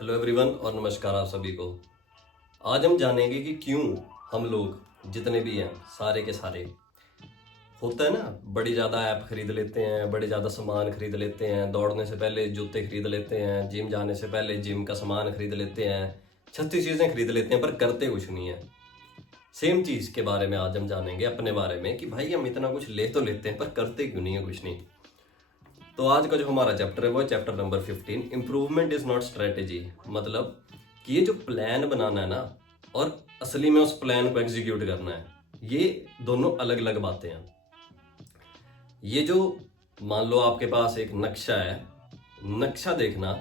Hello everyone और नमस्कार आप सभी को। आज हम जानेंगे कि क्यों हम लोग जितने भी हैं सारे के सारे होता है ना, बड़ी ज़्यादा ऐप खरीद लेते हैं, बड़े ज़्यादा सामान खरीद लेते हैं, दौड़ने से पहले जूते खरीद लेते हैं, जिम जाने से पहले जिम का सामान खरीद लेते हैं, 36 चीज़ें खरीद लेते हैं पर करते कुछ नहीं है। सेम चीज़ के बारे में आज हम जानेंगे अपने बारे में कि भाई हम इतना कुछ ले तो लेते हैं पर करते क्यों नहीं है कुछ नहीं। तो आज का जो हमारा चैप्टर है वो है chapter number 15, improvement is not strategy. मतलब कि ये जो प्लान बनाना है ना और असली में उस प्लान को एग्जीक्यूट करना है, ये दोनों अलग अलग बातें हैं। ये जो मान लो आपके पास एक नक्शा है, नक्शा देखना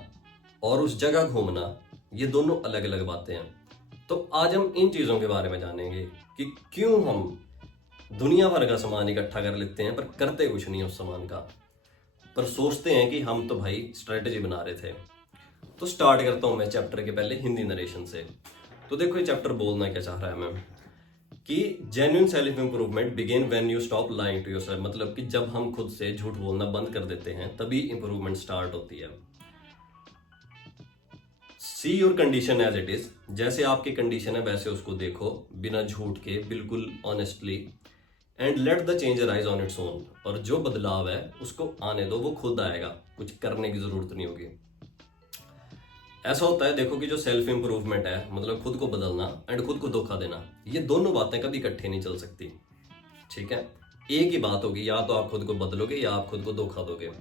और उस जगह घूमना, ये दोनों अलग अलग बातें हैं। तो आज हम इन चीज़ों के बारे में जानेंगे कि क्यों हम दुनिया भर का सामान इकट्ठा कर लेते हैं पर करते कुछ नहीं उस सामान का, पर सोचते हैं कि हम तो भाई स्ट्रेटेजी बना रहे थे। तो स्टार्ट करता हूं मैं चैप्टर के पहले हिंदी नरेशन से। तो देखो ये चैप्टर बोलना क्या चाह रहा है मैं कि genuine self improvement begin when you stop lying to yourself. मतलब कि जब हम खुद से झूठ बोलना बंद कर देते हैं तभी इंप्रूवमेंट स्टार्ट होती है। See your condition as it is, जैसे आपकी कंडीशन है वैसे उसको देखो, बिना झूठ के, बिल्कुल honestly. And let the change arise on its own, और जो बदलाव है उसको आने दो, वो खुद आएगा, कुछ करने की जरूरत नहीं होगी। ऐसा होता है देखो कि जो सेल्फ इंप्रूवमेंट है, मतलब खुद को बदलना एंड खुद को धोखा देना, ये दोनों बातें कभी इकट्ठे नहीं चल सकती। ठीक है, एक ही बात होगी, या तो आप खुद को बदलोगे या आप खुद को धोखा दोगे।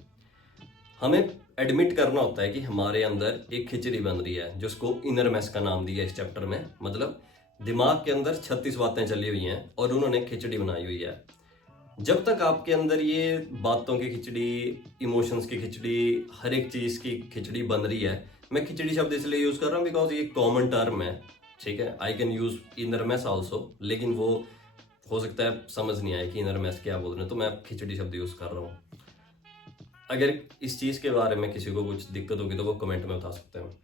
हमें एडमिट करना होता है कि हमारे अंदर एक खिचड़ी बन रही है, जिसको इनर मैस का नाम दिया इस चैप्टर में। मतलब दिमाग के अंदर 36 बातें चली हुई हैं और उन्होंने खिचड़ी बनाई हुई है। जब तक आपके अंदर ये बातों की खिचड़ी, इमोशंस की खिचड़ी, हर एक चीज़ की खिचड़ी बन रही है, मैं खिचड़ी शब्द इसलिए यूज़ कर रहा हूँ बिकॉज ये कॉमन टर्म है। ठीक है, I can use inner mess also, लेकिन वो हो सकता है समझ नहीं आए कि इनर मैस क्या बोल रहे हैं, तो मैं खिचड़ी शब्द यूज़ कर रहा हूँ। अगर इस चीज़ के बारे में किसी को कुछ दिक्कत होगी तो वो कमेंट में बता सकते हैं।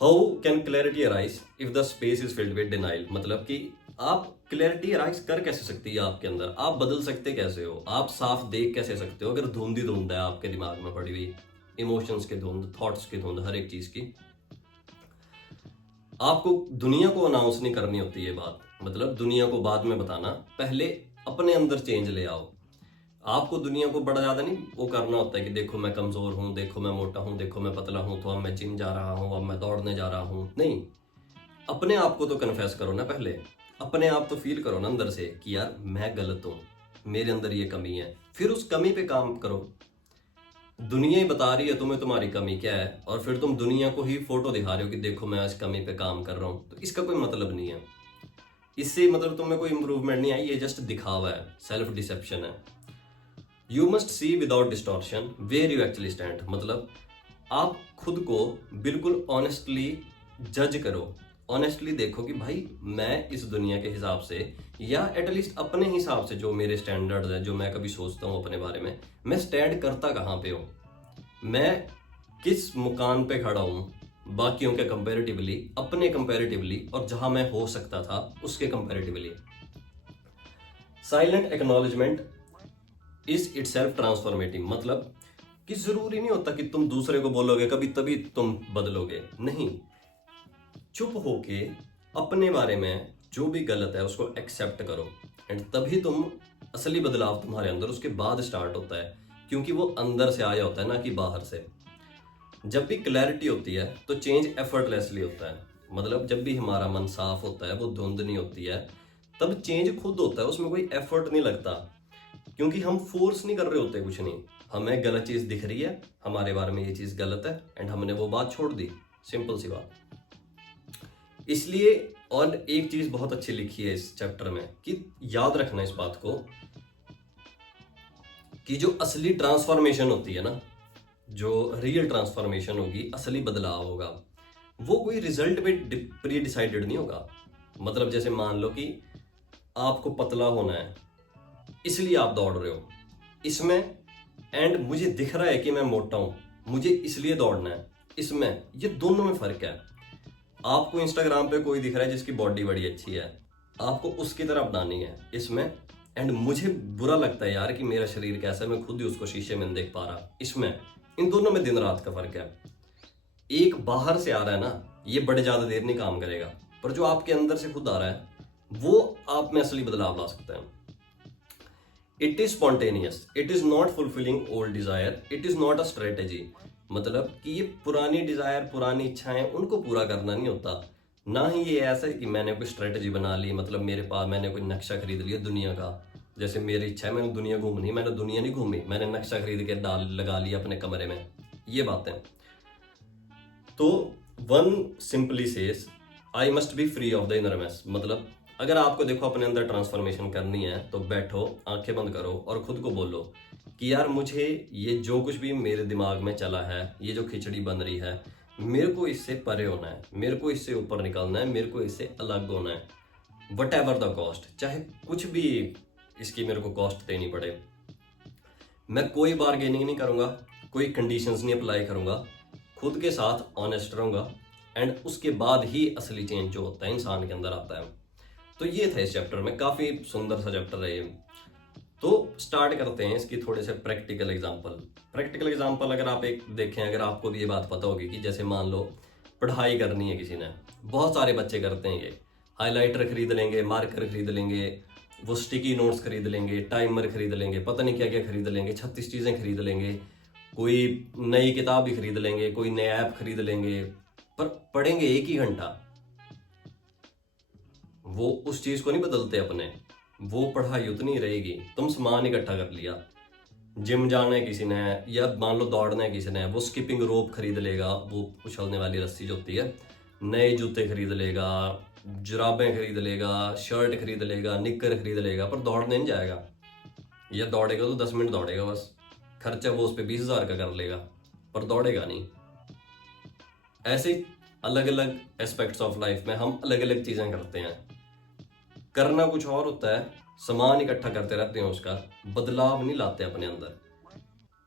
How can clarity arise if the space is filled with denial. मतलब कि आप क्लैरिटी अराइज कर कैसे सकती है आपके अंदर, आप बदल सकते कैसे हो, आप साफ देख कैसे सकते हो अगर धुंध ही धुंध है आपके दिमाग में पड़ी हुई, इमोशंस की धुंध, थॉट्स की धुंध, हर एक चीज की। आपको दुनिया को अनाउंस नहीं करनी होती ये बात, मतलब दुनिया को बाद में बताना, पहले अपने अंदर चेंज ले आओ। आपको दुनिया को बड़ा ज्यादा नहीं वो करना होता है कि देखो मैं कमजोर हूँ, देखो मैं मोटा हूँ, देखो मैं पतला हूँ, तो अब मैं जिम जा रहा हूँ, अब मैं दौड़ने जा रहा हूँ। नहीं, अपने आप को तो कन्फेस करो ना, पहले अपने आप तो फील करो ना अंदर से कि यार मैं गलत हूँ, मेरे अंदर ये कमी है, फिर उस कमी पे काम करो। दुनिया ही बता रही है तुम्हें तुम्हारी कमी क्या है, और फिर तुम दुनिया को ही फोटो दिखा रहे हो कि देखो मैं इस कमी पे काम कर रहा हूँ, तो इसका कोई मतलब नहीं है। इससे मतलब तुम्हें कोई इंप्रूवमेंट नहीं आई, ये जस्ट दिखावा है, सेल्फ डिसेप्शन है। You must see without distortion where you actually stand. मतलब आप खुद को बिल्कुल ऑनेस्टली जज करो, ऑनेस्टली देखो कि भाई मैं इस दुनिया के हिसाब से, या एटलीस्ट अपने हिसाब से, जो मेरे स्टैंडर्ड्स हैं, जो मैं कभी सोचता हूँ अपने बारे में, मैं स्टैंड करता कहाँ पे हूँ, मैं किस मुकाम पे खड़ा हूँ बाकियों के कंपैरेटिवली, अपने कंपैरेटिवली, और जहां मैं हो सकता था उसके comparatively. Silent acknowledgement is itself transforming. मतलब कि जरूरी नहीं होता कि तुम दूसरे को बोलोगे कभी तभी तुम बदलोगे, नहीं, चुप होके अपने बारे में जो भी गलत है उसको एक्सेप्ट करो, एंड तभी तुम असली बदलाव तुम्हारे अंदर उसके बाद स्टार्ट होता है, क्योंकि वो अंदर से आया होता है ना कि बाहर से। जब भी क्लैरिटी होती है तो चेंज एफर्टलेसली होता है। मतलब जब भी हमारा मन साफ होता है, वो धुंध नहीं होती है, तब चेंज खुद होता है, उसमें कोई एफर्ट नहीं लगता, क्योंकि हम फोर्स नहीं कर रहे होते कुछ नहीं। हमें गलत चीज दिख रही है, हमारे बारे में ये चीज गलत है, एंड हमने वो बात छोड़ दी, सिंपल सी बात। इसलिए और एक चीज बहुत अच्छी लिखी है इस चैप्टर में कि याद रखना इस बात को कि जो असली ट्रांसफॉर्मेशन होती है ना, जो रियल ट्रांसफॉर्मेशन होगी, असली बदलाव होगा, वो कोई रिजल्ट पे प्री डिसाइडेड नहीं होगा। मतलब जैसे मान लो कि आपको पतला होना है, इसलिए आप दौड़ रहे हो इसमें, एंड मुझे दिख रहा है कि मैं मोटा हूं, मुझे इसलिए दौड़ना है, इसमें, ये दोनों में फर्क है। आपको इंस्टाग्राम पे कोई दिख रहा है जिसकी बॉडी बड़ी अच्छी है, आपको उसकी तरह बनानी है इसमें, एंड मुझे बुरा लगता है यार कि मेरा शरीर कैसा है, मैं खुद ही उसको शीशे में नहीं देख पा रहा, इसमें। इन दोनों में दिन रात का फर्क है। एक बाहर से आ रहा है ना, ये बड़े ज्यादा देर नहीं काम करेगा, पर जो आपके अंदर से खुद आ रहा है वो आप में असली बदलाव ला सकता है। It is spontaneous, it is not fulfilling old desire, it is not a strategy. मतलब कि ये पुरानी डिजायर, पुरानी इच्छाएं, उनको पूरा करना नहीं होता। ना ही ये ऐसा है कि मैंने कोई स्ट्रेटेजी बना ली, मतलब मेरे पास मैंने कोई नक्शा खरीद लिया दुनिया का। जैसे मेरी इच्छा है मैंने दुनिया घूमनी, मैंने दुनिया नहीं घूमी, मैंने नक्शा खरीद के डाल लगा लिया अपने कमरे में, ये बातें। तो one simply says I must be free of the inner mess. मतलब अगर आपको देखो अपने अंदर ट्रांसफॉर्मेशन करनी है तो बैठो, आंखें बंद करो और खुद को बोलो कि यार मुझे ये जो कुछ भी मेरे दिमाग में चला है, ये जो खिचड़ी बन रही है, मेरे को इससे परे होना है, मेरे को इससे ऊपर निकलना है, मेरे को इससे अलग होना है, वट एवर द कॉस्ट, चाहे कुछ भी इसकी मेरे को कॉस्ट देनी पड़े। मैं कोई बार्गेनिंग नहीं करूंगा, कोई कंडीशंस नहीं अप्लाई करूंगा, खुद के साथ ऑनेस्ट रहूंगा, एंड उसके बाद ही असली चेंज जो होता है इंसान के अंदर आता है। तो ये था इस चैप्टर में, काफी सुंदर सा चैप्टर है ये। तो स्टार्ट करते हैं इसकी थोड़े से प्रैक्टिकल एग्जांपल। प्रैक्टिकल एग्जांपल अगर आप एक देखें, अगर आपको भी ये बात पता होगी कि जैसे मान लो पढ़ाई करनी है किसी ने, बहुत सारे बच्चे करते हैं ये, हाइलाइटर खरीद लेंगे, मार्कर खरीद लेंगे, वो स्टिकी नोट्स खरीद लेंगे, टाइमर खरीद लेंगे, पता नहीं क्या क्या खरीद लेंगे, 36 चीजें खरीद लेंगे, कोई नई किताब भी खरीद लेंगे, कोई नया ऐप खरीद लेंगे, पर पढ़ेंगे 1 ही घंटा। वो उस चीज को नहीं बदलते अपने, वो पढ़ाई उतनी रहेगी। तुम सामान इकट्ठा कर लिया, जिम जाना है किसी ने, या मान लो दौड़ना है किसी ने, वो स्किपिंग रोप खरीद लेगा, वो उछलने वाली रस्सी जो होती है, नए जूते खरीद लेगा, जुराबें खरीद लेगा, शर्ट खरीद लेगा, निक्कर खरीद लेगा, पर दौड़ने नहीं जाएगा। या दौड़ेगा तो 10 मिनट दौड़ेगा बस, खर्चा वो उस पर 20,000 का कर लेगा, पर दौड़ेगा नहीं। ऐसे अलग अलग एस्पेक्ट्स ऑफ लाइफ में हम अलग अलग चीजें करते हैं, करना कुछ और होता है, सामान इकट्ठा करते रहते हैं, उसका बदलाव नहीं लाते अपने अंदर।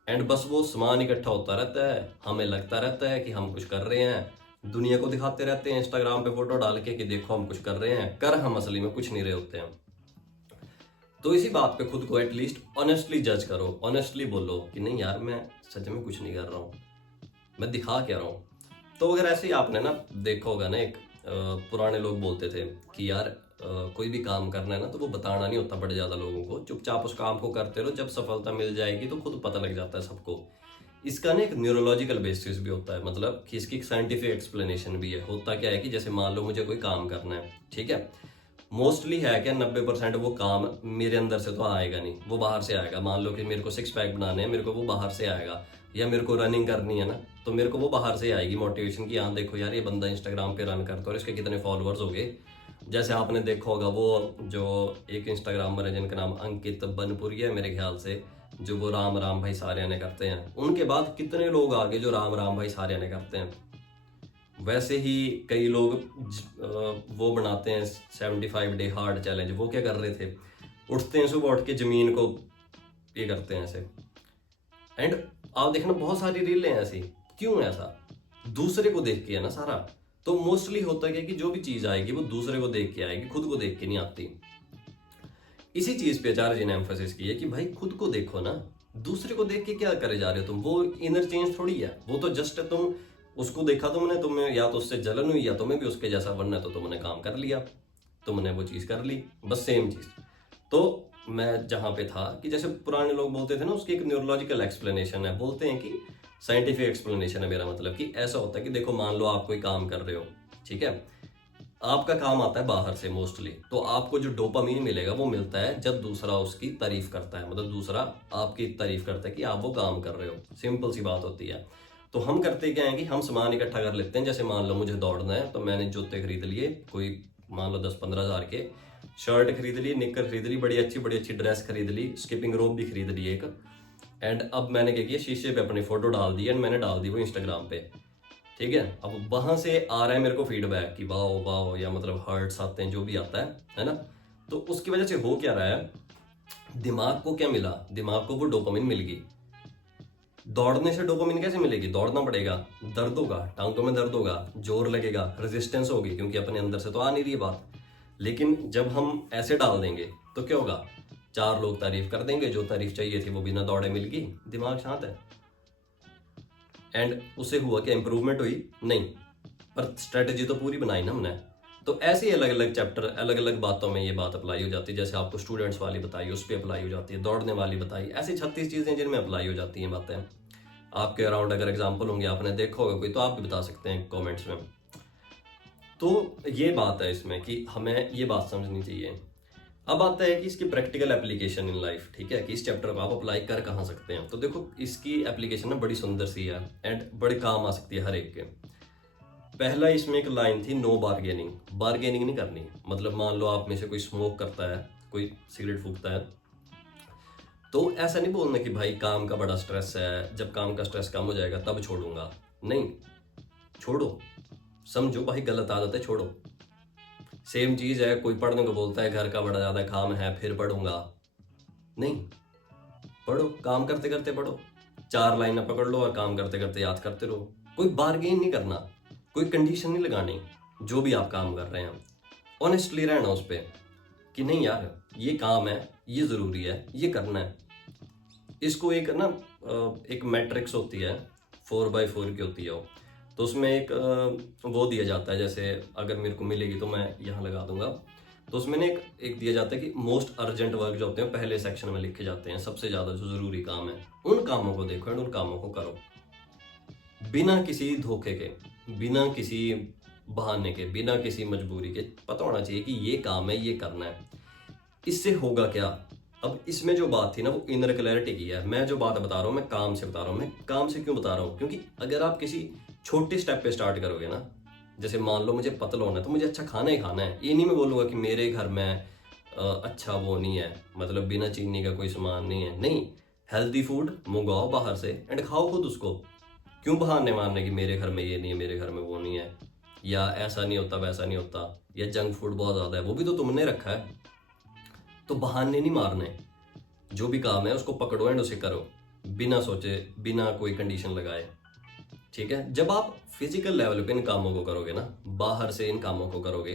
एंड बस वो सामान इकट्ठा होता रहता है, हमें लगता रहता है कि हम कुछ कर रहे हैं, दुनिया को दिखाते रहते हैं इंस्टाग्राम पे फोटो डाल के कि देखो हम कुछ कर रहे हैं, कर हम असली में कुछ नहीं रहे होते हैं। तो इसी बात पे खुद को एटलीस्ट ऑनेस्टली जज करो, ऑनेस्टली बोलो कि नहीं यार मैं सच में कुछ नहीं कर रहा हूँ, मैं दिखा क्या रहा हूँ। तो अगर ऐसे ही आपने ना देखा होगा ना, एक पुराने लोग बोलते थे कि यार कोई भी काम करना है ना तो वो बताना नहीं होता बड़े ज्यादा लोगों को, चुपचाप उस काम को करते रहो, जब सफलता मिल जाएगी तो खुद पता लग जाता है सबको। इसका ना एक न्यूरोलॉजिकल बेसिस भी होता है, मतलब कि इसकी एक साइंटिफिक एक्सप्लेनेशन भी है। होता क्या है कि जैसे मान लो मुझे कोई काम करना है, ठीक है, मोस्टली है क्या 90% वो काम मेरे अंदर से तो आएगा नहीं, वो बाहर से आएगा। मान लो कि मेरे को 6 पैक बनाने हैं, मेरे को वो बाहर से आएगा, या मेरे को रनिंग करनी है ना तो मेरे को वो बाहर से आएगी मोटिवेशन की, हाँ देखो यार ये बंदा इंस्टाग्राम पे रन करता है और इसके कितने फॉलोअर्स हो गए। जैसे आपने देखा होगा वो जो एक इंस्टाग्रामर है जिनका नाम अंकित बनपुरी है मेरे ख्याल से, जो वो राम राम भाई सारियाने करते हैं, उनके बाद कितने लोग आगे जो राम राम भाई सारियाने करते हैं। वैसे ही कई लोग वो बनाते हैं 75 डे हार्ड चैलेंज। वो क्या कर रहे थे, उठते हैं सुबह, उठ के जमीन को ये करते हैं ऐसे। एंड आप देखना बहुत सारी रीलें हैं ऐसी। क्यों ऐसा, दूसरे को देख के है ना सारा। तो मोस्टली होता है कि जो भी चीज आएगी वो दूसरे को देख के आएगी, खुद को देख के नहीं आती। इसी चीज पे आचार्य जी ने एम्फोसिस की है कि भाई खुद को देखो ना, दूसरे को देख के क्या करे जा रहे हो तुम, वो इनर चेंज थोड़ी है, वो तो जस्ट तुम उसको देखा तुमने, तुम्हें या तो उससे जलन हुई या तुम्हें भी उसके जैसा बनना है, तो तुमने काम कर लिया, तुमने वो चीज कर ली, बस सेम चीज। तो मैं जहां पे था कि जैसे पुराने लोग बोलते थे ना, उसकी एक न्यूरोलॉजिकल एक्सप्लेनेशन है, बोलते हैं कि साइंटिफिक एक्सप्लेनेशन है, मेरा मतलब कि ऐसा होता है कि देखो मान लो आप कोई काम कर रहे हो, ठीक है, आपका काम आता है बाहर से मोस्टली, तो आपको जो डोपामीन मिलेगा वो मिलता है जब दूसरा उसकी तारीफ करता है, मतलब दूसरा आपकी तारीफ करता है कि आप वो काम कर रहे हो। सिंपल सी बात होती है। तो हम करते क्या है कि हम सामान इकट्ठा कर लेते हैं। जैसे मान लो मुझे दौड़ना है तो मैंने जूते खरीद लिए, कोई मान लो 10-15 हज़ार के, शर्ट खरीद ली, निक्कर खरीद ली, बड़ी अच्छी ड्रेस खरीद ली, स्किपिंग रोप भी खरीद ली एक। एंड अब मैंने क्या किया, शीशे पे अपनी फोटो डाल दी एंड मैंने डाल दी वो इंस्टाग्राम पे, ठीक है। अब वहां से आ रहा है मेरे को फीडबैक कि वाह वाह, या मतलब हर्ट्स आते हैं, जो भी आता है ना। तो उसकी वजह से हो क्या रहा है, दिमाग को क्या मिला, दिमाग को वो डोपामिन मिल गई। दौड़ने से डोपामिन कैसे मिलेगी, दौड़ना पड़ेगा, दर्द होगा, टांगों में दर्द होगा, जोर लगेगा, रेजिस्टेंस होगी, क्योंकि अपने अंदर से तो आ नहीं रही बात। लेकिन जब हम ऐसे डाल देंगे तो क्या होगा, 4 लोग तारीफ कर देंगे, जो तारीफ चाहिए थी वो बिना दौड़े मिल गई, दिमाग शांत है। एंड उससे हुआ क्या, इंप्रूवमेंट हुई नहीं, पर स्ट्रेटजी तो पूरी बनाई ना हमने। तो ऐसे ही अलग अलग चैप्टर, अलग अलग बातों में ये बात अप्लाई हो जाती है। जैसे आपको स्टूडेंट्स वाली बताई, उस पर अप्लाई हो जाती है, दौड़ने वाली बताई, ऐसी 36 चीज़ें जिनमें अप्लाई हो जाती हैं बातें। आपके अराउंड अगर एग्जाम्पल होंगे, आपने देखा होगा कोई, तो आप भी बता सकते हैं कॉमेंट्स में। तो ये बात है इसमें कि हमें ये बात समझनी चाहिए। अब आता है कि इसकी प्रैक्टिकल एप्लीकेशन इन लाइफ, ठीक है, कि इस चैप्टर को आप अप्लाई कर कहाँ सकते हैं। तो देखो इसकी एप्लीकेशन ना बड़ी सुंदर सी है एंड बड़े काम आ सकती है हर एक के। पहला इसमें एक लाइन थी, नो बार्गेनिंग। बार्गेनिंग नहीं करनी, मतलब मान लो आप में से कोई स्मोक करता है, कोई सिगरेट फूकता है, तो ऐसा नहीं बोलना कि भाई काम का बड़ा स्ट्रेस है, जब काम का स्ट्रेस कम हो जाएगा तब छोड़ूंगा। नहीं, छोड़ो, समझो भाई गलत आदत है, छोड़ो। सेम चीज है, कोई पढ़ने को बोलता है घर का बड़ा ज्यादा काम है फिर पढ़ूंगा, नहीं, पढ़ो, काम करते करते पढ़ो, 4 लाइनें पकड़ लो और काम करते करते याद करते रहो। कोई बार्गेन नहीं करना, कोई कंडीशन नहीं लगानी, जो भी आप काम कर रहे हैं ऑनेस्टली रहना उस पर कि नहीं यार ये काम है, ये जरूरी है, ये करना है। इसको एक ना एक मैट्रिक्स होती है, 4x4 की होती है वो, तो उसमें एक वो दिया जाता है, जैसे अगर मेरे को मिलेगी तो मैं यहाँ लगा दूंगा। तो उसमें एक दिया जाता है कि मोस्ट अर्जेंट वर्क जो होते हैं पहले सेक्शन में लिखे जाते हैं, सबसे ज़्यादा जो ज़रूरी काम है, उन कामों को देखो एंड उन कामों को करो, बिना किसी धोखे के, बिना किसी बहाने के, बिना किसी मजबूरी के। पता होना चाहिए कि ये काम है, ये करना है। इससे होगा क्या, अब इसमें जो बात थी ना वो इनर क्लैरिटी की है। मैं जो बात बता रहा हूँ मैं काम से बता रहा हूँ। मैं काम से क्यों बता रहा हूँ, क्योंकि अगर आप किसी छोटे स्टेप पे स्टार्ट करोगे ना, जैसे मान लो मुझे पतला होना है तो मुझे अच्छा खाना ही खाना है। ये नहीं मैं बोलूँगा कि मेरे घर में अच्छा वो नहीं है, मतलब बिना चीनी का कोई सामान नहीं है। नहीं, हेल्दी फूड मंगाओ बाहर से एंड खाओ खुद उसको। क्यों बहाने मारने कि मेरे घर में ये नहीं है, मेरे घर में वो नहीं है, या ऐसा नहीं होता, वैसा नहीं होता, या जंक फूड बहुत ज़्यादा है, वो भी तो तुमने रखा है। तो बहाने नहीं मारने, जो भी काम है उसको पकड़ो एंड उसे करो, बिना सोचे, बिना कोई कंडीशन लगाए, ठीक है। जब आप फिजिकल लेवल पे इन कामों को करोगे ना, बाहर से इन कामों को करोगे,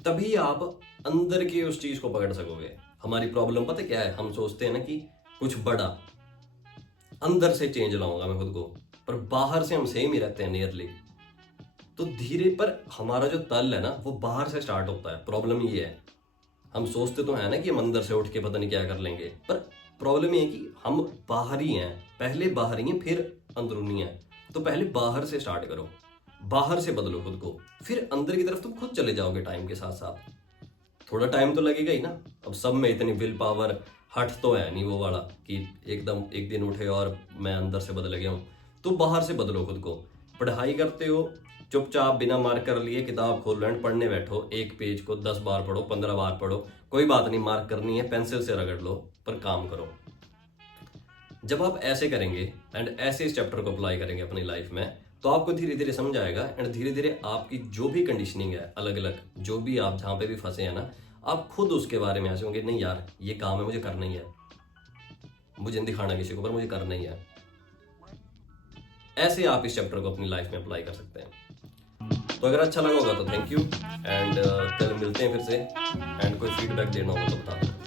तभी आप अंदर की उस चीज को पकड़ सकोगे। हमारी प्रॉब्लम पता क्या है, हम सोचते हैं ना कि कुछ बड़ा, अंदर से चेंज लाऊंगा मैं खुद को, पर बाहर से हम सेम ही रहते हैं नियरली। तो धीरे पर हमारा जो तल है ना वो बाहर से स्टार्ट होता है। प्रॉब्लम ये है, हम सोचते तो है ना कि हम अंदर से उठ के पता नहीं क्या कर लेंगे, पर प्रॉब्लम ये है कि हम बाहरी हैं, पहले बाहरी हैं फिर अंदरूनी हैं। तो पहले बाहर से स्टार्ट करो, बाहर से बदलो खुद को, फिर अंदर की तरफ तुम खुद चले जाओगे टाइम के साथ साथ। थोड़ा टाइम तो लगेगा ही ना। अब सब में इतनी विल पावर, हट तो है नहीं वो वाला कि एकदम एक दिन उठे और मैं अंदर से बदल गया हूँ। तो बाहर से बदलो खुद को। पढ़ाई करते हो, चुपचाप बिना मार्क कर लिए किताब खोल लो एंड पढ़ने बैठो, एक पेज को 10 बार पढ़ो, 15 बार पढ़ो, कोई बात नहीं, मार्क करनी है पेंसिल से रगड़ लो, पर काम करो। जब आप ऐसे करेंगे एंड ऐसे इस चैप्टर को अप्लाई करेंगे अपनी लाइफ में, तो आपको धीरे धीरे समझ आएगा एंड धीरे धीरे आपकी जो भी कंडीशनिंग है, अलग अलग जो भी आप जहाँ पे भी फंसे हैं ना, आप खुद उसके बारे में ऐसे होंगे, नहीं यार ये काम है, मुझे करना ही है, मुझे नहीं दिखाना किसी को, पर मुझे करना ही है। ऐसे आप इस चैप्टर को अपनी लाइफ में अप्लाई कर सकते हैं। तो अगर अच्छा लगा होगा तो थैंक यू एंड कल मिलते हैं फिर से, एंड कोई फीडबैक देना होगा तो बता दें।